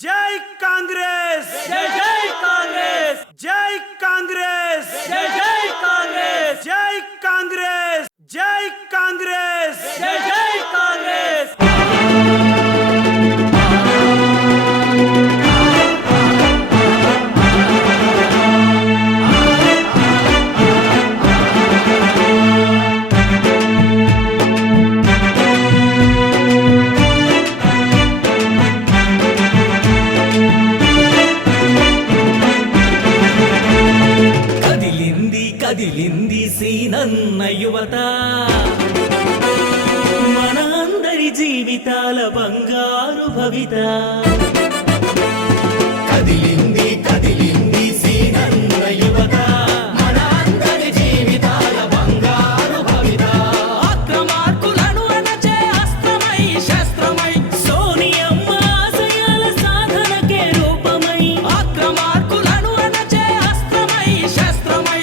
जय कांग्रेस जय जय कांग्रेस जय कांग्रेस जय जय कांग्रेस जय कांग्रेस जय कांग्रेस जय जय कांग्रेस కదిలింది సీనన్న యువత మన అందరి జీవితాల బంగారు భవిత కదిలింది సీనన్న యువత మన అందరి జీవితాల బంగారు భవిత అక్రమార్కులను అణచే అస్త్రమై శస్త్రమై సోనియమ్మ ఆశయాల సాధనకే రూపమై అక్రమార్కులను అణచే అస్త్రమై శస్త్రమై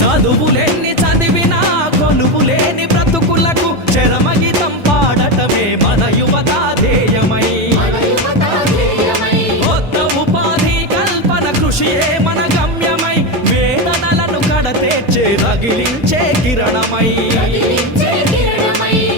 చదువులేని చదివినా కొలువులేని బ్రతుకులకు చరమగీతం పాడటమే మన యువత ధ్యేయమై కొత్త ఉపాధి కల్పన కృషియే మన గమ్యమై వేదనలను కడతేర్చే రగిలించే కిరణమై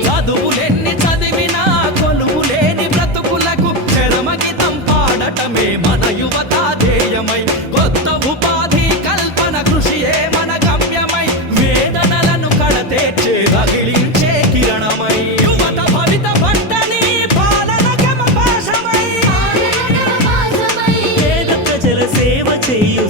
చదువులేని చదివినా కొలువులేని బ్రతుకులకు చరమగీతం పాడటమే మన యువత ధ్యేయమై కొత్త ఉపాధి కల్పన కృషియే మన గమ్యమై వేదనలను కడతేర్చే రగిలించే కిరణమై యువత భవిత పట్టని పాలన గమపాశమై పేద ప్రజల సేవ చేయు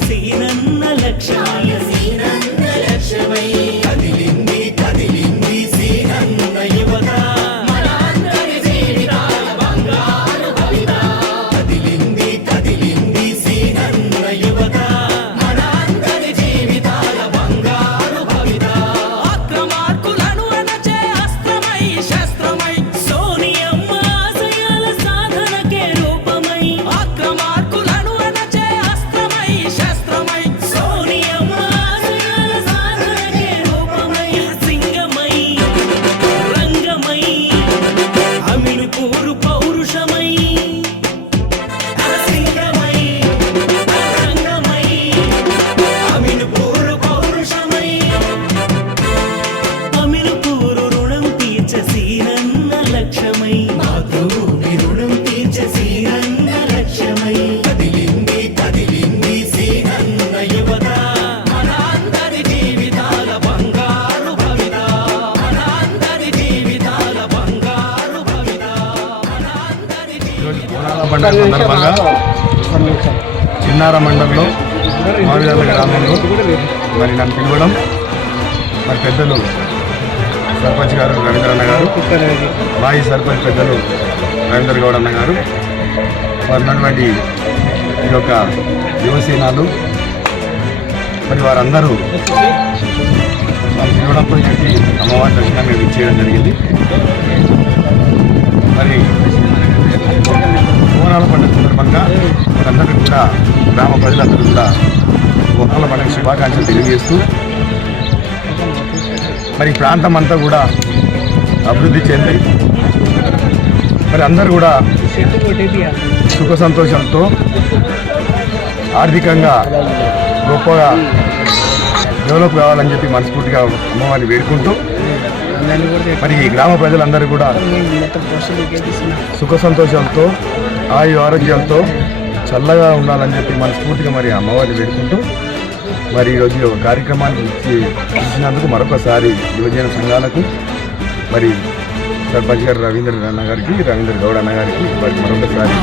పండుగ సందర్భంగా చిన్నార మండలంలో మామిడాల గ్రామంలో మరి నన్ను పిలవడం మరి పెద్దలు సర్పంచ్ గారు రవీంద్ర అన్న గారు, మాజీ సర్పంచ్ పెద్దలు రవీంద్ర గౌడ్ అన్న గారు, మరి ఉన్నటువంటి ఈ యొక్క యువసేనాలు మరి వారందరూ పిలవడంతో చెప్పి అమ్మవారి దర్శనం మేము ఇచ్చేయడం జరిగింది. మరి బోనాల పండుగ సందర్భంగా వారందరికీ కూడా గ్రామ ప్రజలందరూ కూడా బోనాల పండుగ శుభాకాంక్షలు తెలియజేస్తూ మరి ఈ ప్రాంతం అంతా కూడా అభివృద్ధి చెంది మరి అందరూ కూడా సుఖ సంతోషంతో ఆర్థికంగా గొప్పగా డెవలప్ కావాలని చెప్పి మనస్ఫూర్తిగా అమ్మవారిని వేడుకుంటూ మరి ఈ గ్రామ ప్రజలందరూ కూడా సుఖ సంతోషాలతో ఆయు ఆరోగ్యాలతో చల్లగా ఉండాలని చెప్పి మనస్ఫూర్తిగా మరి అమ్మవారిని వేడుకుంటూ మరి ఈరోజు ఒక కార్యక్రమాన్ని ఇచ్చినందుకు మరొకసారి యువజన సంఘాలకు మరి సర్పంచ్ గారు రవీంద్ర అన్న గారికి, రవీంద్ర గౌడ్ అన్న గారికి వారికి మరొకసారి